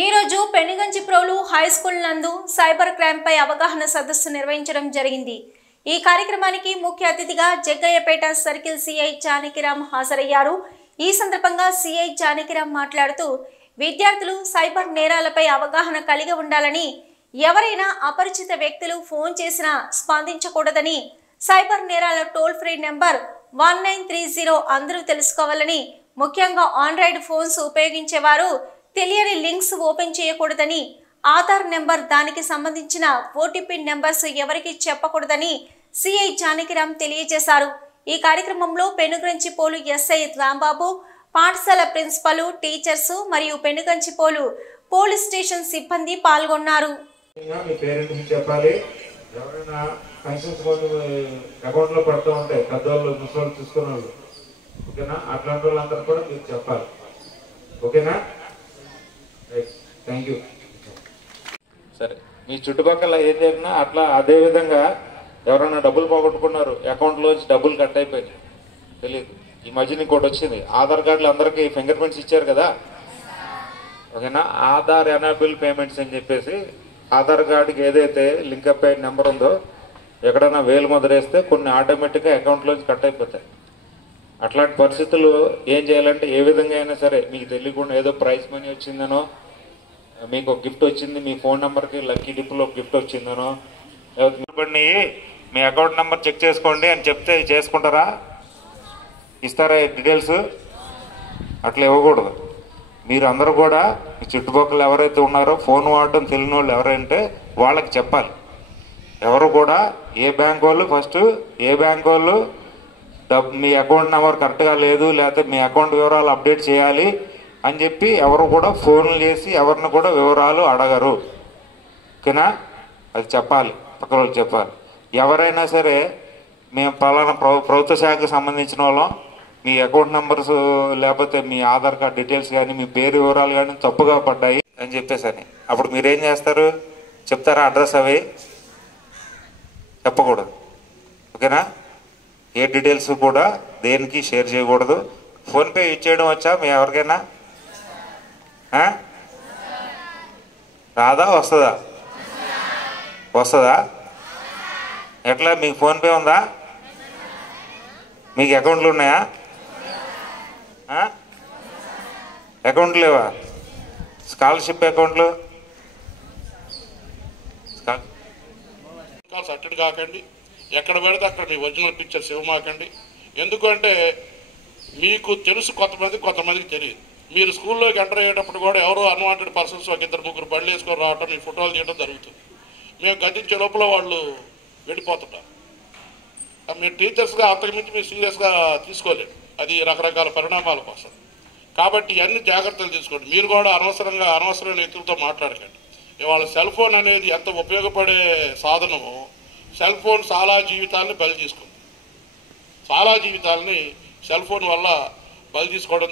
ఈ రోజు Penuganchiprolu high school నందు సైబర్ క్రైమ్ పై అవగాహన సదస్సు నిర్వహించడం జరిగింది। ఈ కార్యక్రమానికి ముఖ్య అతిథిగా జగ్గయ్యపేట సర్కిల్ సిఐ జానకిరామ్ హాజరయ్యారు। ఈ సందర్భంగా సిఐ జానకిరామ్ మాట్లాడుతూ విద్యార్థులు సైబర్ నేరాలపై అవగాహన కలిగి ఉండాలని, ఎవరైనా అపరిచిత వ్యక్తులు ఫోన్ చేసినా స్పందించకూడదని, సైబర్ నేరాల టోల్ ఫ్రీ నంబర్ 1930 అందరూ తెలుసుకోవాలని, ముఖ్యంగా ఆండ్రాయిడ్ ఫోన్స్ ఉపయోగించేవారు తెలియని లింక్స్ ఓపెన్ చేయకూడదని, ఆధార్ నెంబర్ దానికి సంబంధించిన ఓటీపీ నెంబర్స్ ఎవరికి చెప్పకూడదని సిఐ జానకిరామ్ తెలియజేశారు। ఈ కార్యక్రమంలో పెనుగంచిప్రోలు ఎస్ఐ రాంబాబు, పాఠశాల ప్రిన్సిపల్, టీచర్స్ మరియు పెనుగంచిప్రోలు పోలీస్ స్టేషన్ సిబ్బంది పాల్గొన్నారు। సరే, మీ చుట్టుపక్కల ఏం జరిగినా అట్లా అదే విధంగా ఎవరైనా డబ్బులు పోగొట్టుకున్నారు, అకౌంట్లోంచి డబ్బులు కట్ అయిపోయినాయి, తెలియదు। ఈ మధ్యన ఇంకోటి వచ్చింది, ఆధార్ కార్డులు అందరికీ ఫింగర్ ప్రింట్స్ ఇచ్చారు కదా, ఓకేనా। ఆధార్ ఎనేబుల్ పేమెంట్స్ అని చెప్పేసి ఆధార్ కార్డుకి ఏదైతే లింకప్ అయిన నెంబర్ ఉందో ఎక్కడైనా వేలు ముద్రేస్తే కొన్ని ఆటోమేటిక్గా అకౌంట్లోంచి కట్ అయిపోతాయి। అట్లాంటి పరిస్థితులు ఏం చేయాలంటే, ఏ విధంగా అయినా సరే మీకు తెలియకుండా ఏదో ప్రైజ్ మనీ వచ్చిందనో, మీకు ఒక గిఫ్ట్ వచ్చింది, మీ ఫోన్ నెంబర్కి లక్కీ డిప్లో గిఫ్ట్ వచ్చిందనో, లేకపోతే మీ అకౌంట్ నెంబర్ చెక్ చేసుకోండి అని చెప్తే చేసుకుంటారా? ఇస్తారా డీటెయిల్స్? అట్లా ఇవ్వకూడదు। మీరు అందరూ కూడా మీ చుట్టుపక్కల ఎవరైతే ఉన్నారో ఫోన్ వాడటం తెలియని వాళ్ళు ఎవరంటే వాళ్ళకి చెప్పాలి। ఎవరు కూడా ఏ బ్యాంక్ వాళ్ళు ఫస్ట్ ఏ బ్యాంక్ వాళ్ళు మీ అకౌంట్ నెంబర్ కరెక్ట్గా లేదు, లేకపోతే మీ అకౌంట్ వివరాలు అప్డేట్ చేయాలి అని చెప్పి ఎవరు కూడా ఫోన్లు చేసి ఎవరిని కూడా వివరాలు అడగరు, ఓకేనా? అది చెప్పాలి, పక్కన వాళ్ళకి చెప్పాలి। ఎవరైనా సరే మేము పలానా ప్రభుత్వ శాఖకు సంబంధించిన వాళ్ళం, మీ అకౌంట్ నెంబర్స్ లేకపోతే మీ ఆధార్ కార్డ్ డీటెయిల్స్ కానీ మీ పేరు వివరాలు కానీ తప్పుగా పడ్డాయి అని చెప్పేసని అప్పుడు మీరేం చేస్తారు? చెప్తారా? అడ్రస్ అవి చెప్పకూడదు, ఓకేనా? ఏ డీటెయిల్స్ కూడా దేనికి షేర్ చేయకూడదు। ఫోన్పే యూజ్ చేయడం వచ్చా మీ ఎవరికైనా? రాదా? వస్తుందా? వస్తుందా? ఎట్లా? మీకు ఫోన్పే ఉందా? మీకు అకౌంట్లు ఉన్నాయా? అకౌంట్లు లేవా? స్కాలర్షిప్ అకౌంట్లు అట్టడి కాకండి, ఎక్కడ పెడితే అక్కడ మీ ఒరిజినల్ పిక్చర్స్ ఇవ్వమాకండి। ఎందుకంటే మీకు తెలుసు, కొంతమందికి తెలియదు। మీరు స్కూల్లోకి ఎంటర్ అయ్యేటప్పుడు కూడా ఎవరో అన్వాంటెడ్ పర్సన్స్ ఒక ఇద్దరు ముగ్గురు బండ్లు వేసుకొని రావటం, మీ ఫోటోలు తీయడం జరుగుతుంది। మేము గద్దించే లోపల వాళ్ళు వెళ్ళిపోతుంటారు। మీరు టీచర్స్గా అంతకుమించి మీరు సీరియస్గా తీసుకోలేదు, అది రకరకాల పరిణామాల కోసం। కాబట్టి ఇవన్నీ జాగ్రత్తలు తీసుకోండి। మీరు కూడా అనవసరమైన వ్యక్తులతో మాట్లాడకండి। ఇవాళ సెల్ ఫోన్ అనేది ఎంత ఉపయోగపడే సాధనమో, సెల్ ఫోన్ చాలా జీవితాలని బలి తీసుకుంది। చాలా జీవితాలని సెల్ ఫోన్ వల్ల బలి తీసుకోవడం